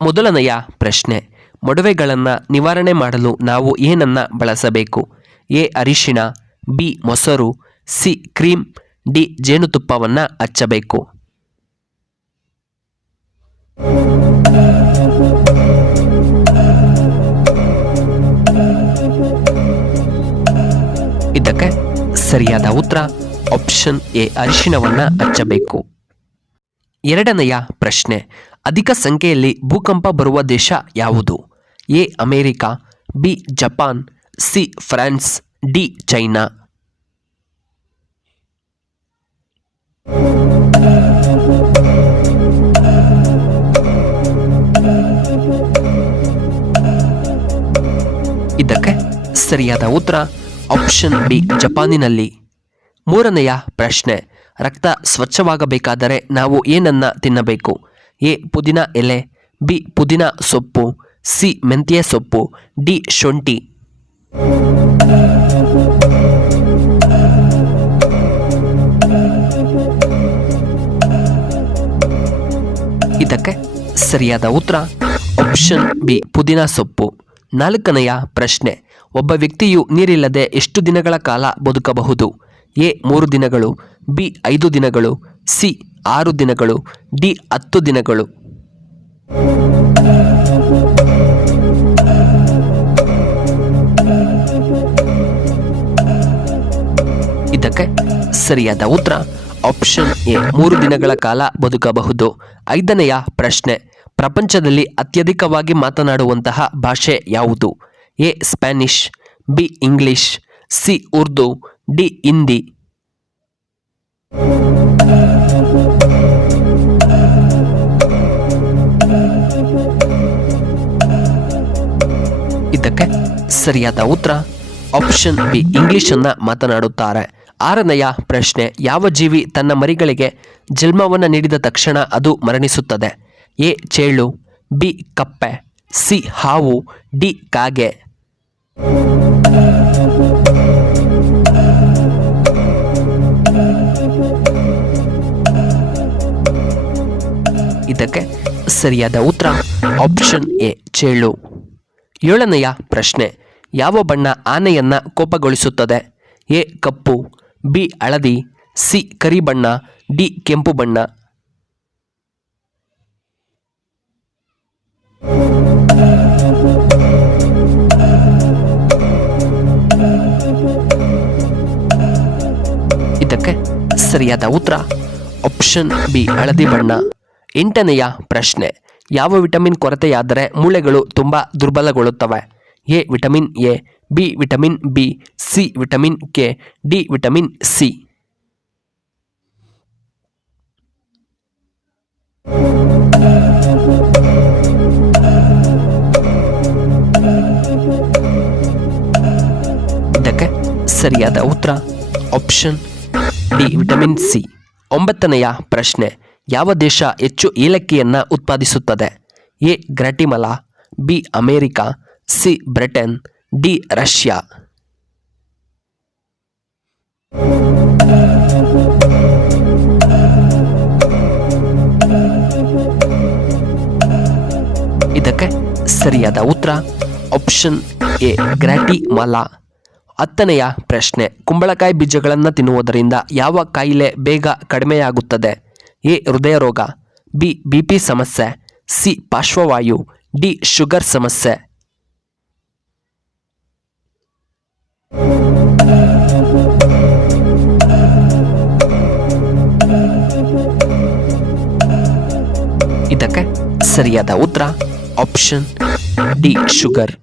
ಮೊದಲನೆಯ ಪ್ರಶ್ನೆ, ಮೊಡವೆಗಳನ್ನು ನಿವಾರಣೆ ಮಾಡಲು ನಾವು ಏನನ್ನು ಬಳಸಬೇಕು? ಎ ಅರಿಶಿಣ, ಬಿ ಮೊಸರು, ಸಿ ಕ್ರೀಮ್, ಡಿ ಜೇನುತುಪ್ಪವನ್ನು ಹಚ್ಚಬೇಕು. ಇದಕ್ಕೆ ಸರಿಯಾದ ಉತ್ತರ ಆಪ್ಷನ್ ಎ ಅರಿಶಿಣವನ್ನು ಹಚ್ಚಬೇಕು. ಎರಡನೆಯ ಪ್ರಶ್ನೆ, ಅಧಿಕ ಸಂಖ್ಯೆಯಲ್ಲಿ ಭೂಕಂಪ ಬರುವ ದೇಶ ಯಾವುದು? A America, B Japan, C France, D China. ಇದಕ್ಕೆ ಸರಿಯಾದ ಉತ್ತರ ಆಪ್ಷನ್ ಬಿ ಜಪಾನಿನಲ್ಲಿ. ಮೂರನೆಯ ಪ್ರಶ್ನೆ, ರಕ್ತ ಸ್ವಚ್ಛವಾಗಬೇಕಾದರೆ ನಾವು ಏನನ್ನ ತಿನ್ನಬೇಕು? ಎ ಪುದೀನ ಎಲೆ, ಬಿ ಪುದೀನ ಸೊಪ್ಪು, ಸಿ ಮೆಂತ್ಯೆ ಸೊಪ್ಪು, ಡಿ ಶುಂಠಿ. ಇದಕ್ಕೆ ಸರಿಯಾದ ಉತ್ತರ ಆಪ್ಷನ್ ಬಿ ಪುದೀನ ಸೊಪ್ಪು. ನಾಲ್ಕನೆಯ ಪ್ರಶ್ನೆ, ಒಬ್ಬ ವ್ಯಕ್ತಿಯು ನೀರಿಲ್ಲದೆ ಎಷ್ಟು ದಿನಗಳ ಕಾಲ ಬದುಕಬಹುದು? ಎ 3 ದಿನಗಳು, ಬಿ 5 ದಿನಗಳು, ಸಿ 6 ದಿನಗಳು, ಡಿ 10 ದಿನಗಳು. ಇದಕ್ಕೆ ಸರಿಯಾದ ಉತ್ತರ ಆಪ್ಷನ್ ಎ 3 ದಿನಗಳ ಕಾಲ ಬದುಕಬಹುದು. ಐದನೆಯ ಪ್ರಶ್ನೆ, ಪ್ರಪಂಚದಲ್ಲಿ ಅತ್ಯಧಿಕವಾಗಿ ಮಾತನಾಡುವಂತಹ ಭಾಷೆ ಯಾವುದು? A Spanish, B English, C Urdu, D Hindi. ಇದಕ್ಕೆ ಸರಿಯಾದ ಉತ್ತರ ಆಪ್ಷನ್ ಬಿ ಇಂಗ್ಲಿಷ್ ಅನ್ನ ಮಾತನಾಡುತ್ತಾರೆ. ಆರನೆಯ ಪ್ರಶ್ನೆ, ಯಾವ ಜೀವಿ ತನ್ನ ಮರಿಗಳಿಗೆ ಜನ್ಮವನ್ನು ನೀಡಿದ ತಕ್ಷಣ ಅದು ಮರಣಿಸುತ್ತದೆ? ಎ ಚೇಳು, ಬಿ ಕಪ್ಪೆ, ಸಿ ಹಾವು, ಡಿ ಕಾಗೆ. ಇದಕ್ಕೆ ಸರಿಯಾದ ಉತ್ತರ ಆಪ್ಷನ್ ಎ ಚೇಳು. ಏಳನೆಯ ಪ್ರಶ್ನೆ, ಯಾವ ಬಣ್ಣ ಆನೆಯನ್ನ ಕೋಪಗೊಳಿಸುತ್ತದೆ? ಎ ಕಪ್ಪು, ಬಿ ಹಳದಿ, ಸಿ ಕರಿ ಬಣ್ಣ, ಡಿ ಕೆಂಪು ಬಣ್ಣ. ಇದಕ್ಕೆ ಸರಿಯಾದ ಉತ್ತರ ಆಪ್ಷನ್ ಬಿ ಹಳದಿ ಬಣ್ಣ. ಎಂಟನೆಯ ಪ್ರಶ್ನೆ, ಯಾವ ವಿಟಮಿನ್ ಕೊರತೆಯಾದರೆ ಮೂಳೆಗಳು ತುಂಬ ದುರ್ಬಲಗೊಳ್ಳುತ್ತವೆ? A vitamin A, B vitamin B, C vitamin K, D vitamin C. ಇದಕ್ಕೆ ಸರಿಯಾದ ಉತ್ತರ ಆಪ್ಷನ್ ಡಿ ವಿಟಮಿನ್ ಸಿ. ಒಂಬತ್ತನೆಯ ಪ್ರಶ್ನೆ, ಯಾವ ದೇಶ ಹೆಚ್ಚು ಏಲಕ್ಕಿಯನ್ನು ಉತ್ಪಾದಿಸುತ್ತದೆ? A Guatemala, B America, C Britain, D Russia. ಇದಕ್ಕೆ ಸರಿಯಾದ ಉತ್ತರ ಆಪ್ಷನ್ ಎ ಗ್ವಾಟಿಮಾಲಾ. ಹತ್ತನೆಯ ಪ್ರಶ್ನೆ, ಕುಂಬಳಕಾಯಿ ಬೀಜಗಳನ್ನು ತಿನ್ನುವುದರಿಂದ ಯಾವ ಕಾಯಿಲೆ ಬೇಗ ಕಡಿಮೆಯಾಗುತ್ತದೆ? ಎ ಹೃದಯ ರೋಗ, ಬಿ ಬಿಪಿ ಸಮಸ್ಯೆ, ಸಿ ಪಾರ್ಶ್ವವಾಯು, ಡಿ ಶುಗರ್ ಸಮಸ್ಯೆ. ಇದಕ್ಕೆ ಸರಿಯಾದ ಉತ್ತರ ಆಪ್ಷನ್ ಡಿ ಶುಗರ್.